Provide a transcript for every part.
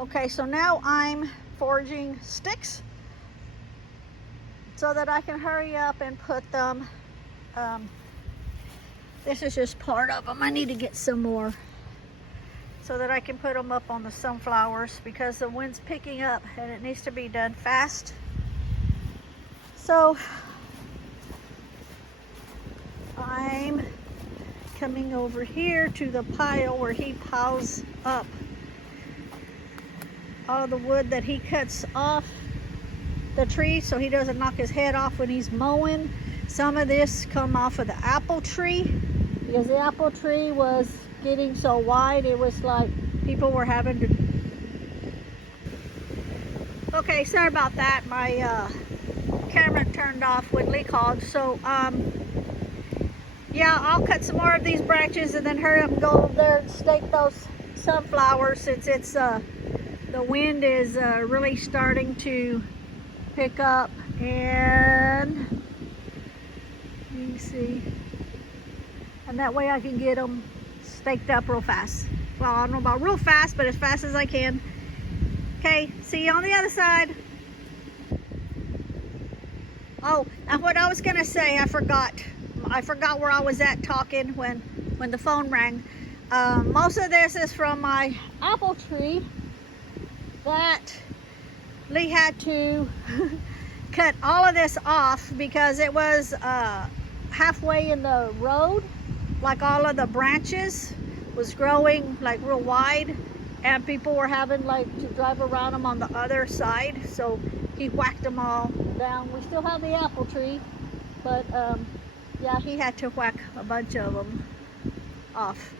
Okay, so now I'm foraging sticks so that I can hurry up and put them. This is just part of them. I need to get some more so that I can put them up on the sunflowers because the wind's picking up and it needs to be done fast. So I'm coming over here to the pile where he piles up all the wood that he cuts off the tree so he doesn't knock his head off when he's mowing. Some of this come off of the apple tree because the apple tree was getting so wide it was like people were having to. Okay, sorry about that. My camera turned off when Lee called. So yeah, I'll cut some more of these branches and then hurry up and go over there and stake those sunflowers since it's the wind is really starting to pick up, and you can see, and that way I can get them staked up real fast. Well, I don't know about real fast, but as fast as I can. Okay, see you on the other side. Oh, and what I was gonna say, I forgot where I was at talking when the phone rang. Most of this is from my apple tree that Lee had to cut all of this off because it was halfway in the road. Like all of the branches was growing like real wide and people were having like to drive around them on the other side. So he whacked them all down. We still have the apple tree, but yeah, he had to whack a bunch of them off.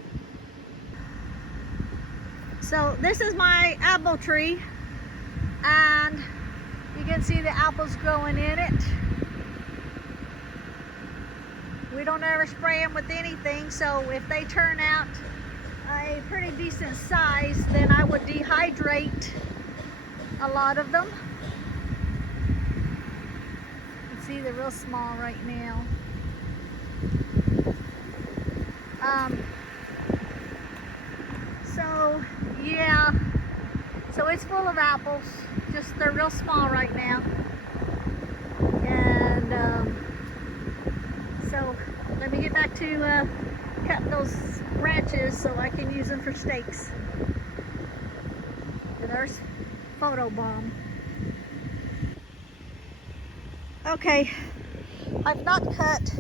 So this is my apple tree, and you can see the apples growing in it. We don't ever spray them with anything, so if they turn out a pretty decent size, then I would dehydrate a lot of them. You can see they're real small right now. So yeah, so it's full of apples, just they're real small right now. And so let me get back to cutting those branches so I can use them for stakes. And there's photo bomb. Okay, I've not cut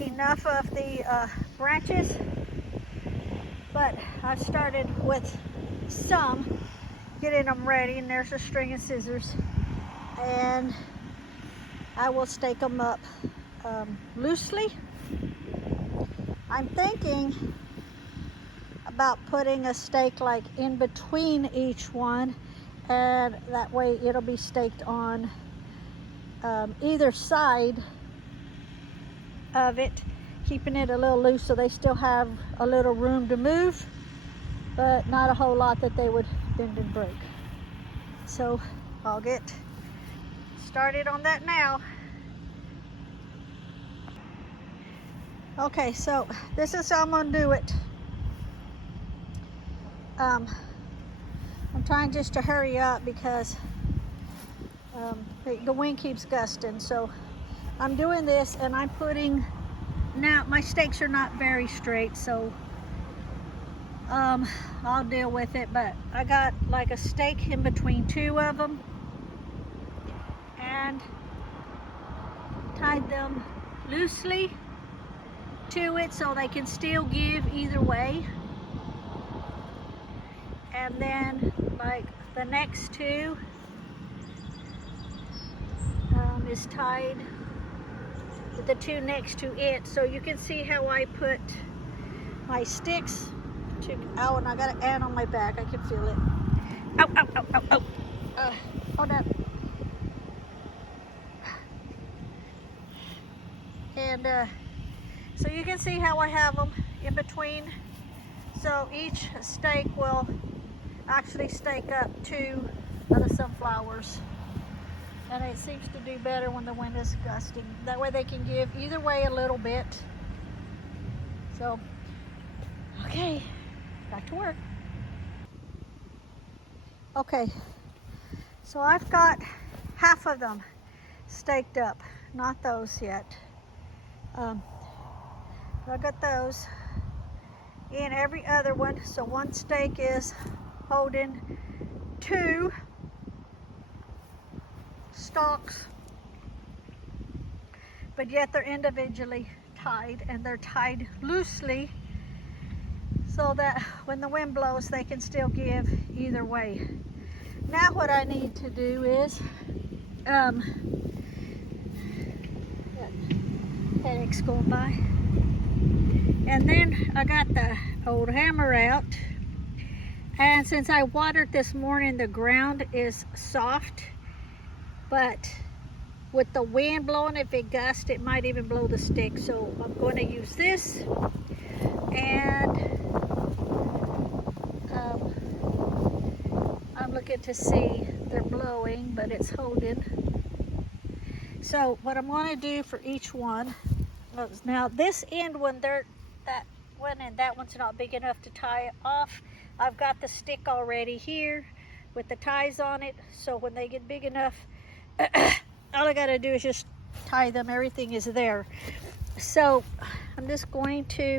enough of the branches, but I've started with some, getting them ready, and there's a string of scissors, and I will stake them up loosely. I'm thinking about putting a stake like in between each one, and that way it'll be staked on either side of it, keeping it a little loose so they still have a little room to move, but not a whole lot that they would bend and break. So I'll get started on that now. Okay, so this is how I'm gonna do it. I'm trying just to hurry up because the wind keeps gusting. So I'm doing this, and I'm putting, now my stakes are not very straight, so I'll deal with it, but I got like a stake in between two of them and tied them loosely to it so they can still give either way. And then like the next two is tied with the two next to it. So you can see how I put my sticks to, oh, and I got an ant on my back, I can feel it. Ow, ow, ow, ow, ow. Hold up. And so you can see how I have them in between. So each stake will actually stake up two of the sunflowers. And it seems to do better when the wind is gusting. That way they can give either way a little bit. So, okay, back to work. Okay, so I've got half of them staked up, not those yet. I got those in every other one, so one stake is holding 2 stalks, but yet they're individually tied, and they're tied loosely so that when the wind blows they can still give either way. Now what I need to do is headache's going by, and then I got the old hammer out, and since I watered this morning, the ground is soft, but with the wind blowing, if it gusts, it might even blow the stick. So I'm going to use this, and I'm looking to see, they're blowing, but it's holding. So what I'm going to do for each one, now this end one, that one and that one's not big enough to tie off. I've got the stick already here with the ties on it, so when they get big enough, all I got to do is just tie them. Everything is there. So I'm just going to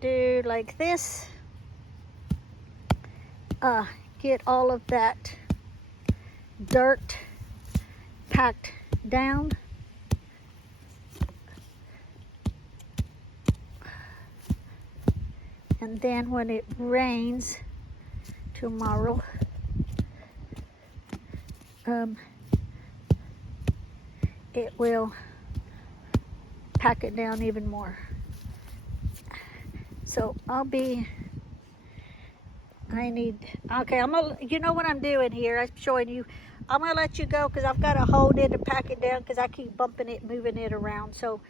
do like this, get all of that dirt packed down. And then when it rains tomorrow, it will pack it down even more. So okay, you know what I'm doing here, I'm showing you. I'm gonna let you go because I've got to hold it and pack it down because I keep bumping it, moving it around. So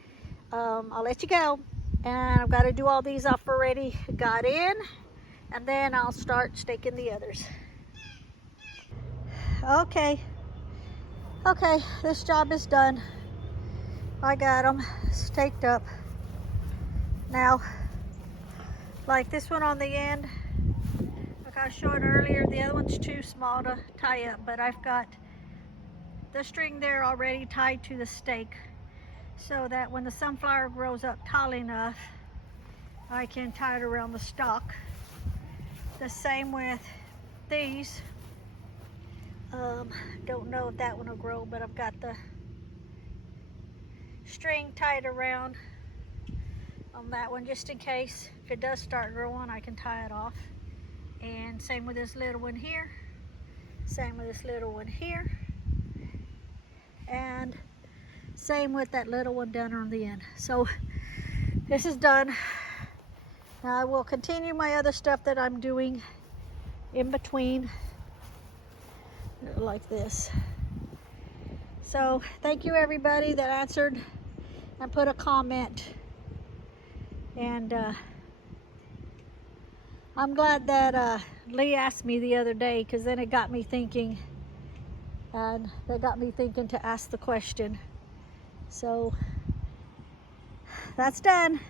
I'll let you go, and I've got to do all these I've already got in, and then I'll start staking the others. Okay, this job is done. I got them staked up. Now, like this one on the end, like I showed earlier, the other one's too small to tie up, but I've got the string there already tied to the stake, so that when the sunflower grows up tall enough, I can tie it around the stalk. The same with these. Don't know if that one will grow, but I've got the string tied around on that one just in case. If it does start growing, I can tie it off. And same with this little one here. Same with this little one here. And same with that little one down on the end. So this is done. Now I will continue my other stuff that I'm doing in between, like this. So thank you everybody that answered and put a comment, and I'm glad that Lee asked me the other day, because then it got me thinking, and that got me thinking to ask the question. So that's done.